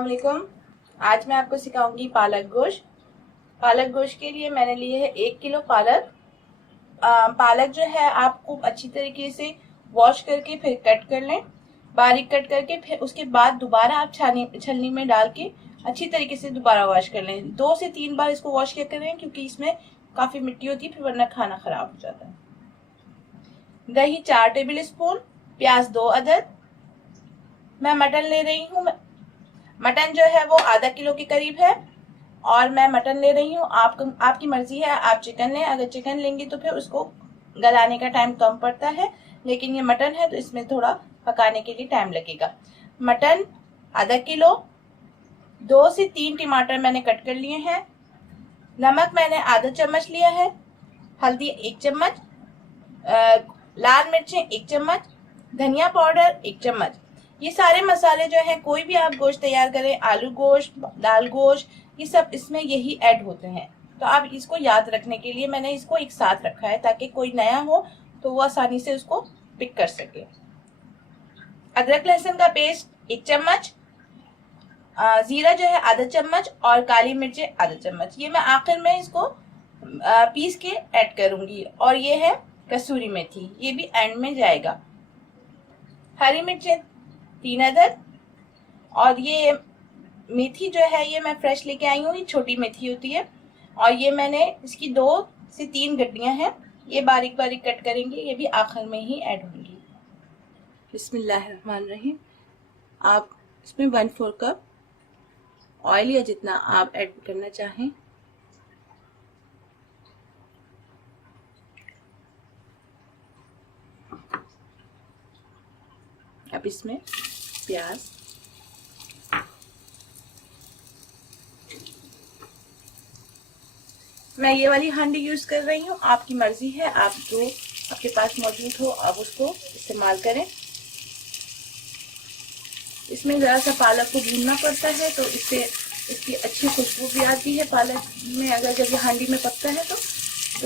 अस्सलाम वालेकुम। आज मैं आपको सिखाऊंगी पालक गोश्त। पालक गोश्त के लिए मैंने लिए है 1 किलो पालक। पालक जो है आपको अच्छी तरीके से वॉश करके फिर कट कर लें, बारीक कट करके। फिर उसके बाद दोबारा आप छलनी में डाल के अच्छी तरीके से दोबारा वॉश कर लें। 2 से 3 बार इसको वॉश किया करें, क्योंकि इसमें काफी मिट्टी होती है, फिर वरना खाना खराब हो जाता है। दही 4 टेबल स्पून, प्याज 2 अदद। मैं मटन ले रही हूँ। मटन जो है वो आधा किलो के करीब है और मैं मटन ले रही हूँ। आपकी मर्जी है, आप चिकन लें। अगर चिकन लेंगे तो फिर उसको गलाने का टाइम कम पड़ता है, लेकिन ये मटन है तो इसमें थोड़ा पकाने के लिए टाइम लगेगा। मटन आधा किलो। 2 से 3 टमाटर मैंने कट कर लिए हैं। नमक मैंने आधा चम्मच लिया है। हल्दी 1 चम्मच। लाल मिर्चें 1 चम्मच। धनिया पाउडर 1 चम्मच। ये सारे मसाले जो है, कोई भी आप गोश्त तैयार करें, आलू गोश्त, दाल गोश्त, ये सब इसमें यही ऐड होते हैं। तो आप इसको याद रखने के लिए मैंने इसको एक साथ रखा है, ताकि कोई नया हो तो वो आसानी से उसको पिक कर सके। अदरक लहसुन का पेस्ट 1 चम्मच। जीरा जो है आधा चम्मच और काली मिर्चें आधा चम्मच। ये मैं आखिर में इसको पीस के ऐड करूंगी। और ये है कसूरी मेथी, ये भी एंड में जाएगा। हरी मिर्चें 3 अदद। और ये मेथी जो है ये मैं फ्रेश लेके आई हूँ, ये छोटी मेथी होती है। और ये मैंने इसकी 2 से 3 गड्डियां हैं, ये बारीक बारीक कट करेंगे, ये भी आखिर में ही ऐड होंगी। बिस्मिल्लाहिर्रहमानिर्रहीम। आप इसमें 1/4 कप ऑयल या जितना आप ऐड करना चाहें। अब इसमें प्याज, मैं ये वाली हांडी यूज कर रही हूँ, आपकी मर्जी है, आप जो आपके पास मौजूद हो आप उसको इस्तेमाल करें। इसमें जरा सा पालक को भूनना पड़ता है, तो इससे इसकी अच्छी खुशबू भी आती है पालक में। अगर जब ये हांडी में पकता है तो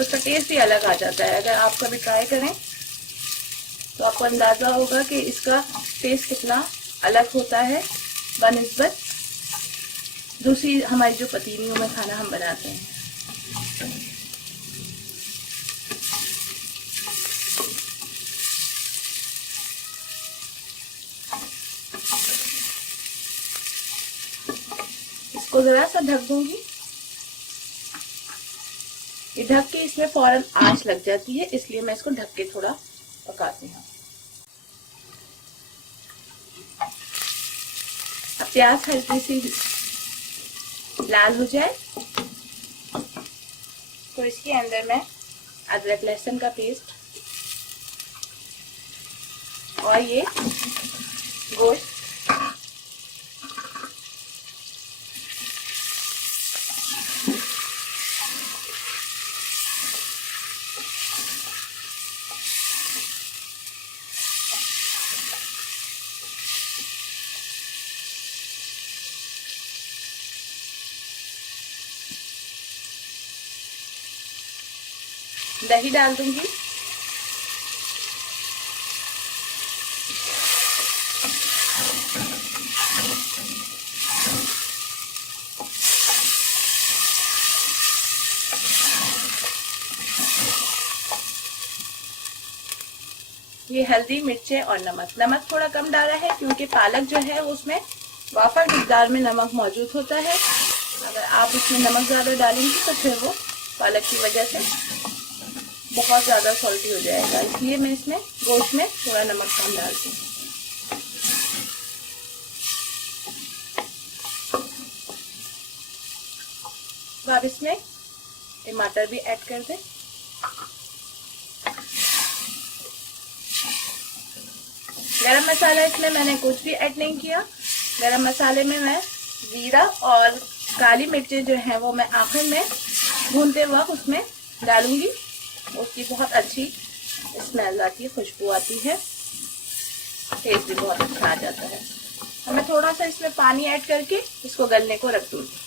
उसका टेस्ट ही अलग आ जाता है। अगर आप कभी ट्राई करें तो आपको अंदाजा होगा कि इसका टेस्ट कितना अलग होता है बनिस्बत दूसरी हमारी जो पतीलियों में खाना हम बनाते हैं। इसको जरा सा ढक दूंगी। ये ढक के इसमें फौरन आंच लग जाती है, इसलिए मैं इसको ढक के थोड़ा पकाती हूँ। अब प्याज हल्की सी लाल हो जाए तो इसके अंदर मैं अदरक लहसुन का पेस्ट और ये गोश्त दही डाल दूंगी। ये हल्दी, मिर्चें और नमक थोड़ा कम डाला है, क्योंकि पालक जो है उसमें वाफर मिकदार में नमक मौजूद होता है। अगर आप इसमें नमक ज्यादा डालेंगे तो फिर वो पालक की वजह से बहुत ज्यादा सॉल्टी हो जाएगा, इसलिए मैं इसमें गोश्त में थोड़ा नमक कम डालती हूँ। तो आप इसमें टमाटर भी ऐड कर दें। गरम मसाला इसमें मैंने कुछ भी ऐड नहीं किया। गरम मसाले में मैं जीरा और काली मिर्चें जो हैं वो मैं आखिर में भूनते वक्त उसमें डालूंगी। उसकी बहुत अच्छी स्मेल आती है, खुशबू आती है, टेस्ट भी बहुत अच्छा आ जाता है। और मैं थोड़ा सा इसमें पानी ऐड करके इसको गलने को रख दूंगी।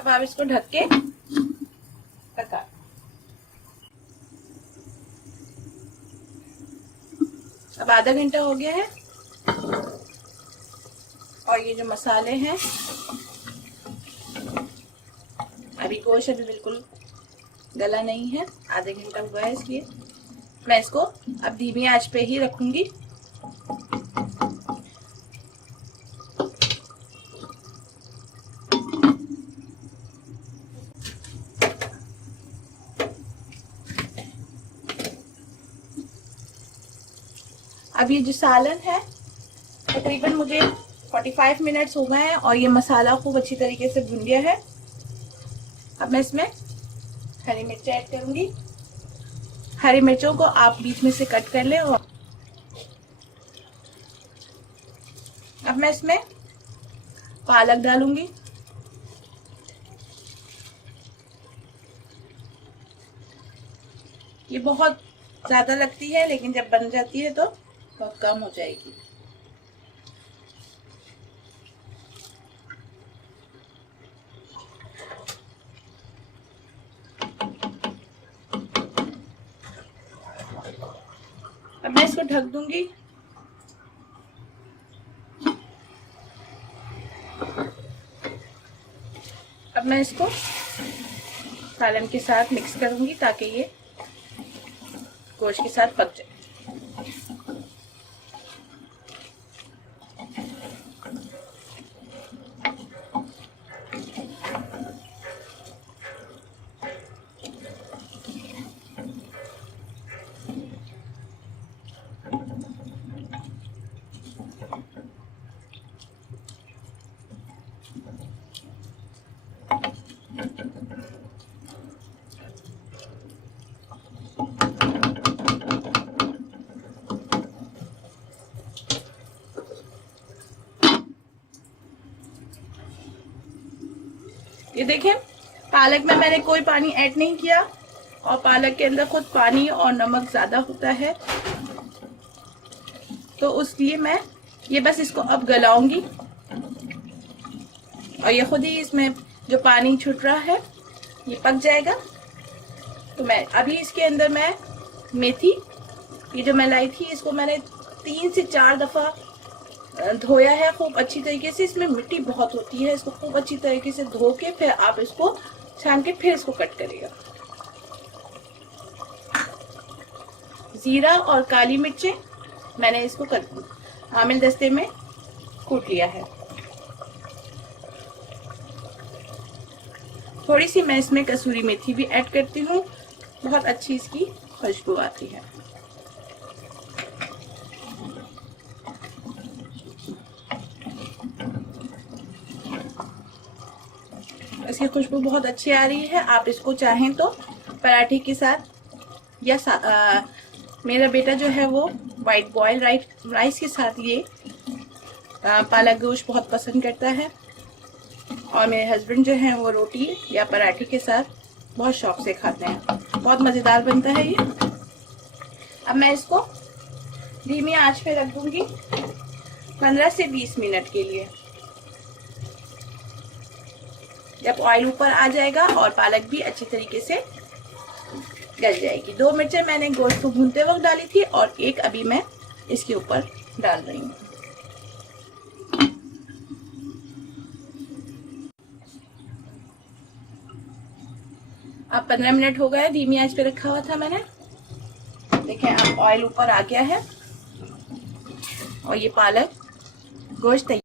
अब आप इसको ढक के पका। अब आधा घंटा हो गया है और ये जो मसाले हैं, अभी गोश्त अभी बिल्कुल गला नहीं है, आधे घंटा हुआ है, इसलिए मैं इसको अब धीमी आंच पे ही रखूंगी। अब ये जो सालन है तकरीबन मुझे 45 मिनट्स हो गए हैं और ये मसाला खूब अच्छी तरीके से भुन गया है। अब मैं इसमें हरी मिर्च ऐड करूंगी। हरी मिर्चों को आप बीच में से कट कर लें। और अब मैं इसमें पालक डालूंगी। ये बहुत ज्यादा लगती है लेकिन जब बन जाती है तो बहुत कम हो जाएगी। अब मैं इसको ढक दूंगी। अब मैं इसको सालन के साथ मिक्स करूंगी ताकि ये गोश्त के साथ पक जाए। ये देखें, पालक में मैंने कोई पानी ऐड नहीं किया और पालक के अंदर खुद पानी और नमक ज्यादा होता है, तो उसलिए मैं ये बस इसको अब गलाऊंगी और ये खुद ही इसमें जो पानी छूट रहा है ये पक जाएगा। तो मैं अभी इसके अंदर मैं मेथी, ये जो मैं लाई थी, इसको मैंने 3 से 4 दफा धोया है खूब अच्छी तरीके से। इसमें मिट्टी बहुत होती है, इसको खूब अच्छी तरीके से धो के फिर आप इसको छान के फिर इसको कट करिएगा। जीरा और काली मिर्चें मैंने इसको आमिल दस्ते में कूट लिया है। थोड़ी सी मैं इसमें कसूरी मेथी भी ऐड करती हूँ, बहुत अच्छी इसकी खुशबू आती है। इसकी खुशबू बहुत अच्छी आ रही है। आप इसको चाहें तो पराठे के साथ या मेरा बेटा जो है वो वाइट बॉयल राइस के साथ ये पालक गोश्त बहुत पसंद करता है और मेरे हस्बैंड जो हैं वो रोटी या पराठे के साथ बहुत शौक से खाते हैं। बहुत मज़ेदार बनता है ये। अब मैं इसको धीमी आंच पे रख दूंगी 15 से 20 मिनट के लिए। जब ऑयल ऊपर आ जाएगा और पालक भी अच्छी तरीके से गल जाएगी। 2 मिर्चें मैंने गोश्त को भूनते वक्त डाली थी और 1 अभी मैं इसके ऊपर डाल रही हूँ। अब 15 मिनट हो गए, धीमी आंच पे रखा हुआ था मैंने। देखें अब ऑयल ऊपर आ गया है और ये पालक गोश्त तैयार